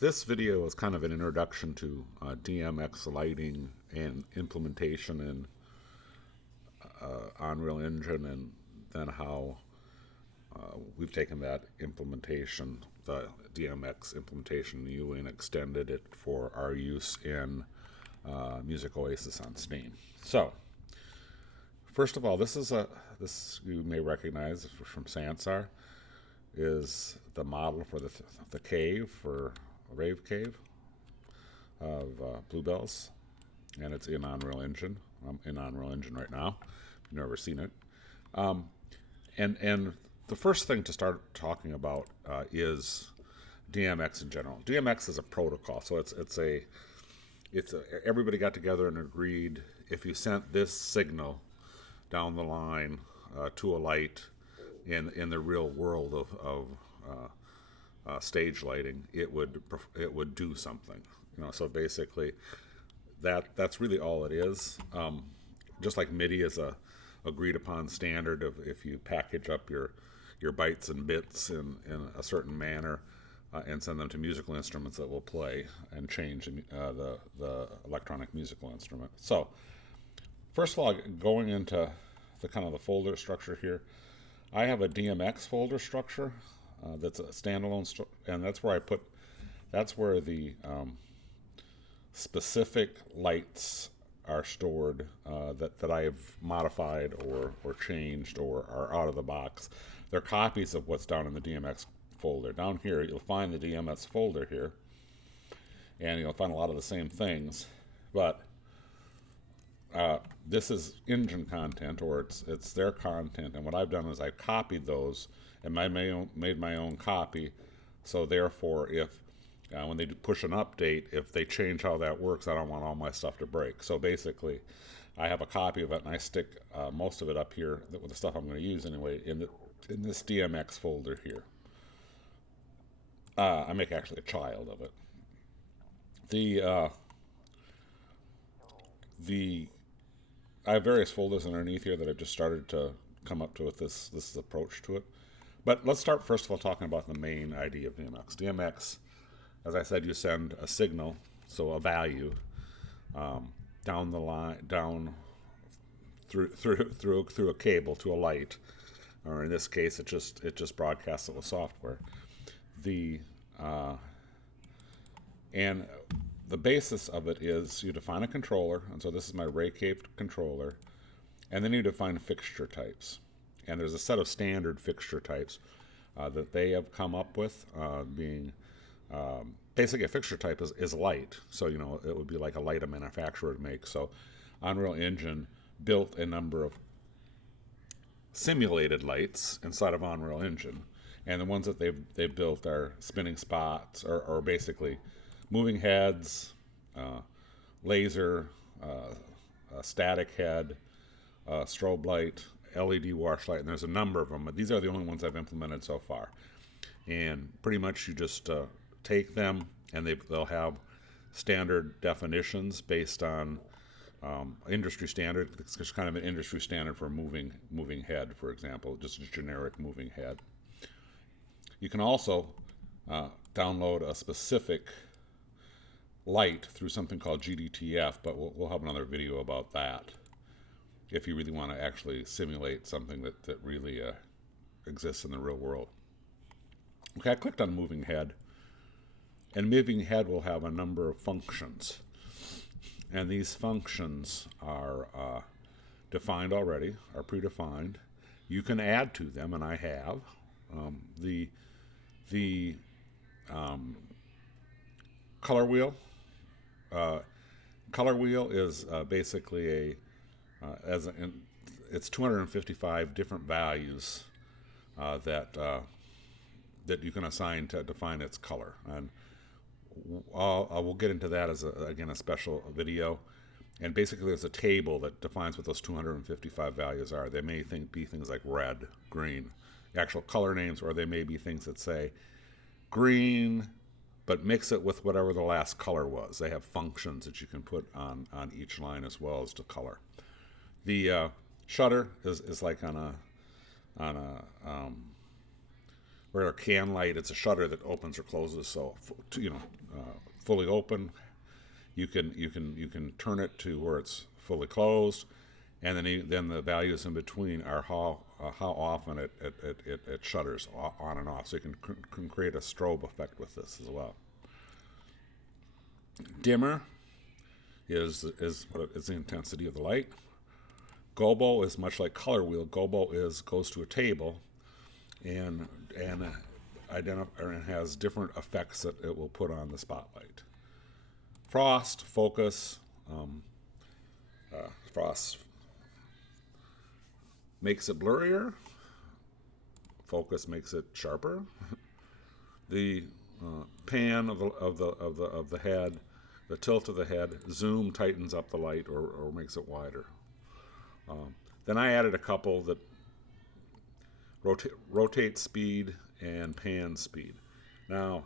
This video is kind of an introduction to DMX lighting and implementation in Unreal Engine, and then how we've taken that implementation, the DMX implementation in UE, and extended it for our use in Music Oasis on Steam. So, first of all, this you may recognize from Sansar, is the model for the cave, for Rave Cave of Bluebells, and it's in Unreal Engine. I'm in Unreal Engine right now. If you've never seen it. And the first thing to start talking about is DMX in general. DMX is a protocol, so everybody got together and agreed if you sent this signal down the line to a light in the real world of stage lighting, it would do something. So basically, that's really all it is. Just like MIDI is a agreed upon standard of if you package up your bytes and bits in a certain manner and send them to musical instruments that will play and change the electronic musical instrument. So first of all, going into the kind of the folder structure here, I have a Dmx folder structure that's a standalone, and that's where the specific lights are stored that I have modified or changed or are out of the box. They're copies of what's down in the Dmx folder. Down here, you'll find the Dmx folder here, and you'll find a lot of the same things, but this is engine content, or it's their content, and what I've done is I've copied those and made my own copy. So therefore, if when they push an update, if they change how that works, I don't want all my stuff to break. So basically, I have a copy of it, and I stick most of it up here with the stuff I'm going to use anyway in this DMX folder here. I make actually a child of it. I have various folders underneath here that I've just started to come up to with this approach to it. But let's start first of all talking about the main idea of DMX. DMX, as I said, you send a signal, so a value, down the line, down through a cable to a light, or in this case, it just broadcasts it with software. And the basis of it is you define a controller, and so this is my Ray Cave controller, and then you define fixture types. And there's a set of standard fixture types that they have come up with, being basically a fixture type is light. So, it would be like a light a manufacturer would make. So Unreal Engine built a number of simulated lights inside of Unreal Engine. And the ones that they've built are spinning spots, or basically moving heads, laser, static head, strobe light, LED wash light, and there's a number of them, but these are the only ones I've implemented so far. And pretty much you just take them, and they'll have standard definitions based on industry standard. It's just kind of an industry standard for moving head, for example, just a generic moving head. You can also download a specific light through something called GDTF, but we'll have another video about that if you really want to actually simulate something that really exists in the real world. Okay, I clicked on moving head, and moving head will have a number of functions, and these functions are defined already, are predefined. You can add to them, and I have. The color wheel. Color wheel is basically it's 255 different values that you can assign to define its color, and I will get into that as a special video. And basically, there's a table that defines what those 255 values are. They may be things like red, green, actual color names, or they may be things that say green, but mix it with whatever the last color was. They have functions that you can put on each line as well as to color. The shutter is like on a where a can light, it's a shutter that opens or closes. So fully open, you can turn it to where it's fully closed, and then the values in between are how often it shutters on and off. So you can create a strobe effect with this as well. Dimmer is the intensity of the light. Gobo is much like color wheel. Gobo goes to a table and has different effects that it will put on the spotlight. Frost, focus. Frost makes it blurrier. Focus makes it sharper. The pan of the head, the tilt of the head, zoom tightens up the light or makes it wider. Then I added a couple that rotate speed and pan speed. Now,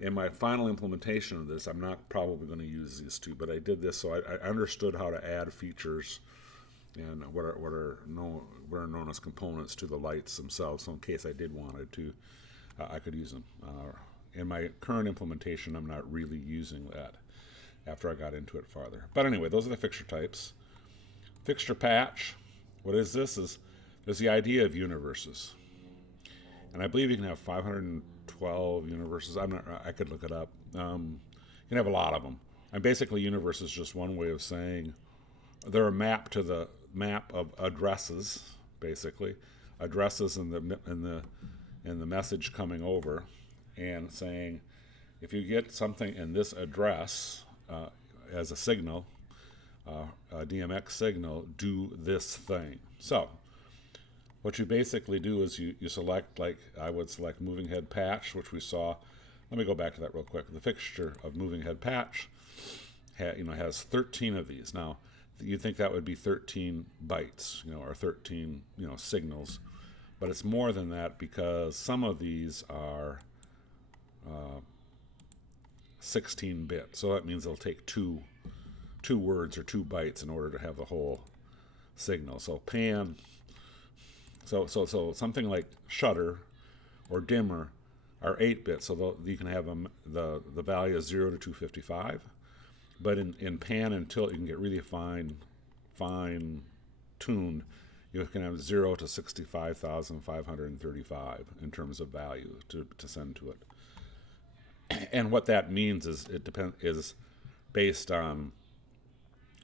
in my final implementation of this, I'm not probably going to use these two, but I did this so I understood how to add features and what are known as components to the lights themselves. So in case I did wanted to, I could use them. In my current implementation, I'm not really using that after I got into it farther. But anyway, those are the fixture types. Fixture patch. What is this? There's the idea of universes, and I believe you can have 512 universes. I could look it up. You can have a lot of them. And basically, universe is just one way of saying they're a map to the map of addresses. Basically, addresses in the message coming over, and saying if you get something in this address as a signal, a DMX signal, do this thing. So what you basically do is you select, like I would select moving head patch, which we saw. Let me go back to that real quick. The fixture of moving head patch has 13 of these. Now you'd think that would be 13 bytes, or 13 signals, but it's more than that because some of these are 16-bit. So that means it'll take two words or 2 bytes in order to have the whole signal. So pan, so something like shutter or dimmer are 8-bit. So you can have them, the value is 0 to 255. But in pan and tilt, you can get really fine tuned. You can have 0 to 65,535 in terms of value to send to it. And what that means is is based on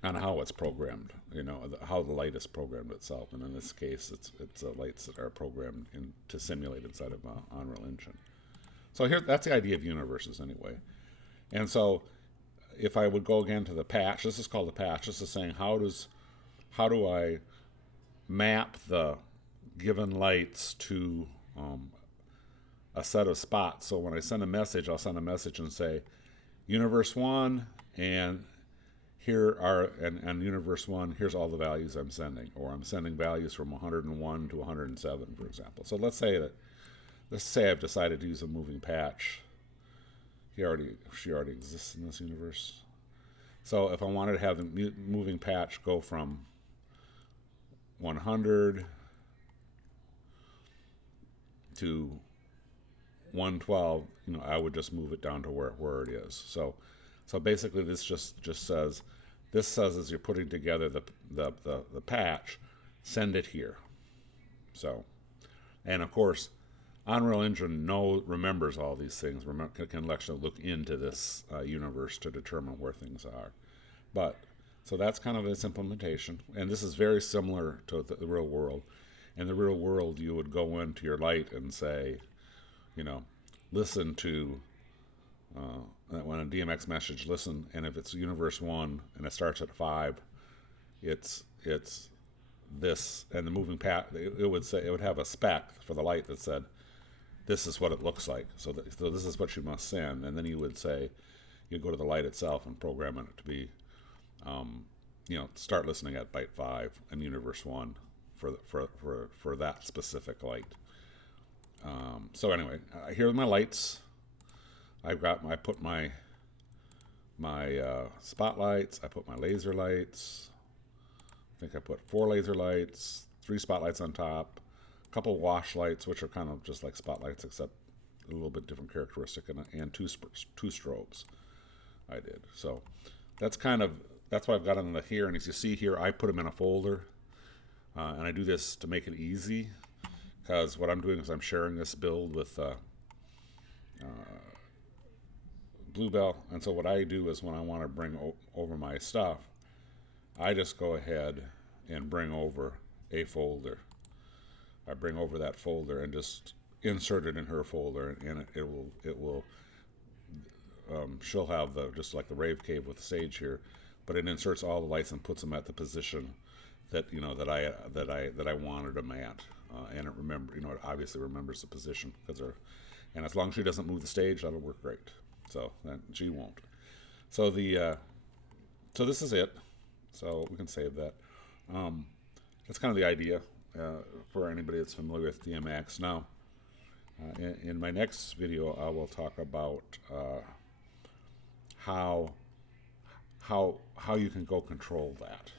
how it's programmed, how the light is programmed itself. And in this case, it's lights that are programmed to simulate inside of Unreal Engine. So that's the idea of universes anyway. And so if I would go again to the patch, this is called the patch. This is saying how do I map the given lights to a set of spots. So when I send a message, I'll send a message and say universe 1 and and universe 1, here's all the values I'm sending, or I'm sending values from 101 to 107, for example. So let's say I've decided to use a moving patch. She already exists in this universe. So if I wanted to have the moving patch go from 100 to 112, I would just move it down to where it is. So basically, this just says as you're putting together the patch, send it here. So, and of course, Unreal Engine remembers all these things. Can actually look into this universe to determine where things are. But so that's kind of its implementation, and this is very similar to the real world. In the real world, you would go into your light and say, listen to when a DMX message, listen, and if it's universe 1 and it starts at 5, it's this, and the moving path, it would have a spec for the light that said, this is what it looks like. So this is what you must send, and then you would say, you go to the light itself and program it to be, start listening at byte 5 and universe 1 for that specific light. So anyway, here are my lights. I put my spotlights. I put my laser lights. I think I put 4 laser lights, 3 spotlights on top, couple wash lights, which are kind of just like spotlights, except a little bit different characteristic, and two strobes I did. So that's what I've got on the here. And as you see here, I put them in a folder, and I do this to make it easy, because what I'm doing is I'm sharing this build with Bluebell. And so what I do is when I want to bring over my stuff, I just go ahead and bring over a folder. I bring over that folder and just insert it in her folder, and she'll have just like the rave cave with the sage here, but it inserts all the lights and puts them at the position that I wanted them at, and it obviously remembers the position, and as long as she doesn't move the stage, that'll work great. So then she won't. So so this is it. So we can save that. That's kind of the idea for anybody that's familiar with Dmx. Now, in my next video, I will talk about how you can go control that.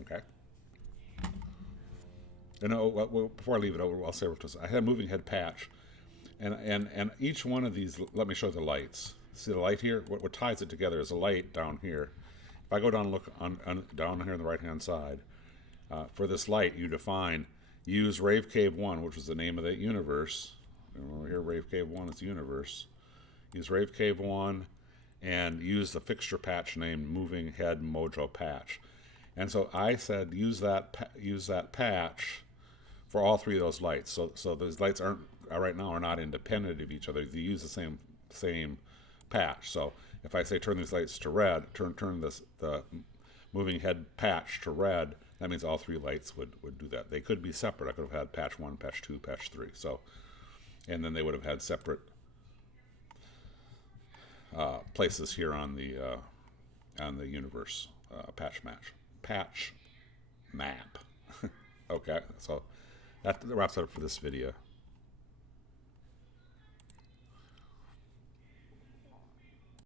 Okay. And before I leave it over, I'll say I had a moving head patch, and each one of these. Let me show the lights. See the light here? What ties it together is a light down here. If I go down and look down here on the right-hand side, for this light, you define use Rave Cave 1, which is the name of that universe. Remember here, Rave Cave 1 is the universe. Use Rave Cave 1 and use the fixture patch named Moving Head Mojo Patch. And so I said use that patch for all three of those lights. So those lights right now are not independent of each other. They use the same patch. So if I say turn these lights to red, turn the moving head patch to red, that means all three lights would do that. They could be separate. I could have had patch 1, patch 2, patch 3. So, and then they would have had separate places here on the universe patch map. Okay, so that wraps it up for this video.